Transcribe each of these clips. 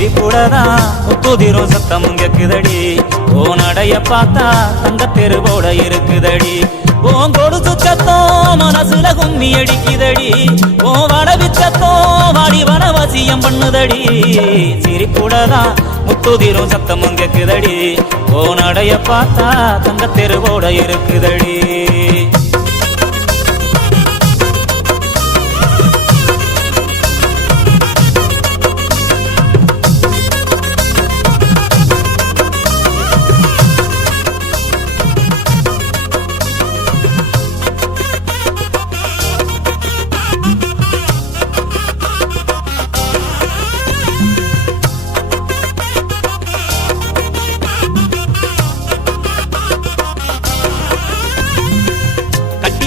சிரிப்புடதான் முத்துதிரும் சத்தம் கேக்குதடி ஓ நடைய பார்த்தா தங்க தெருவோட இருக்குதடி ஓன் கொடுத்து சத்தம் மனசுல கும்மி அடிக்குதடி ஓ வடவிச்சத்தம் வாடி வனவசியம் பண்ணுதடி சிரிப்புடதான் முத்துதிரும் சத்தம் கேக்குதடி ஓ நடைய பார்த்தா தங்க தெருவோட இருக்குதடி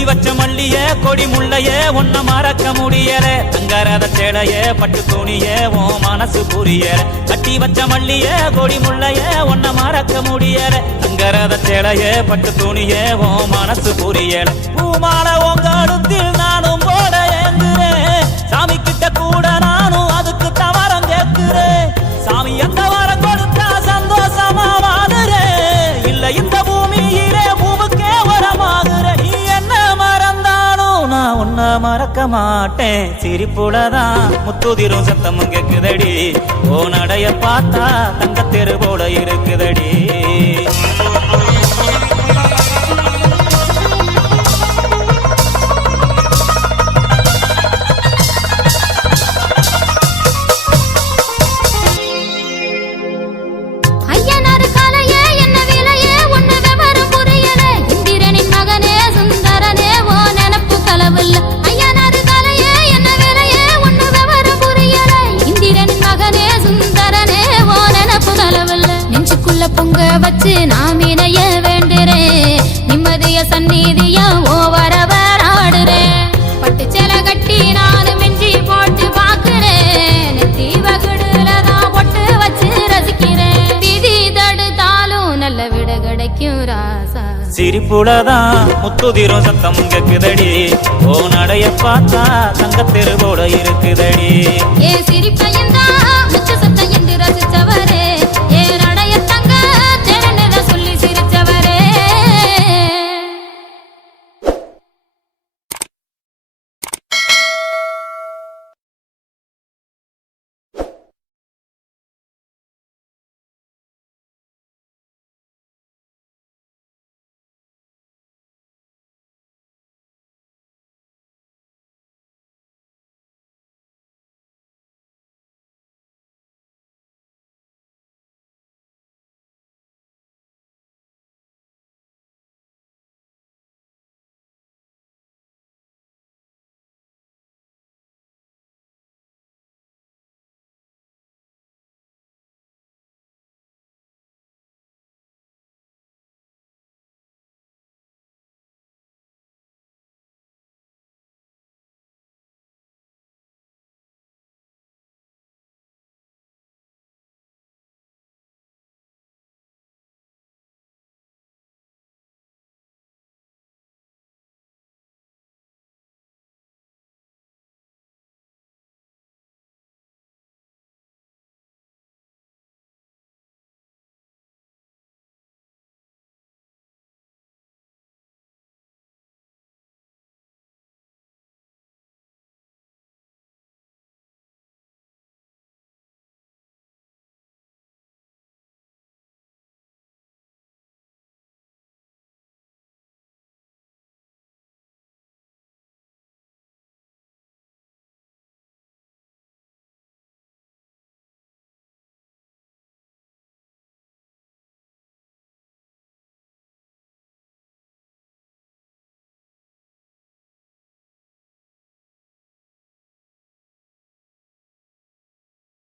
வச்ச மல்லிய கொடி முள்ளைய ஒன்ன மறக்க முடியல தங்கரத சேலைய பட்டு துணிய ஓ மனசு புரியல கட்டி வச்ச மல்லிய கொடி முள்ளைய ஒன்ன மறக்க முடியல தங்கரத சேலைய பட்டு துணிய ஓ மனசு புரியல பூமால உங்க அடுத்தில் நானும் போட ஏங்குறேன் சாமி கிட்ட கூட நானும் அதுக்கு தவறம் கேட்கிறேன் சாமி எந்த வாரம் கொடுத்தா சந்தோஷமா வாடுறேன் இல்ல இந்த பூமியிலே பூவுக்கே வரமாகுறேன் உன்ன மறக்க மாட்டேன் சிரிப்புலதான் முத்துதிரும் சத்தம் கேக்குதடி ஓ நடைய பார்த்தா தங்க தெருவோட இருக்குதடி பொங்க வச்சு நான் இணைய வேண்டுறேன் நிம்மதிய சந்நிதிய ஓவரவர் ஆடுறேன் பட்டு சேலை கட்டி நானும் மிஞ்சி போட்டு பாக்குறேன் நெத்தி வகுடுலதான் பொட்டு வச்சு ரசிக்கிறேன் விதி தடுத்தாலும் நல்ல விட கிடைக்கும் ராசா சிரிப்புலதான் முத்துதிரும் சத்தம் கேக்குதடி ஓ நடைய பார்த்தா தங்க தெருவோட இருக்குதடி ஏ சிரிப்பை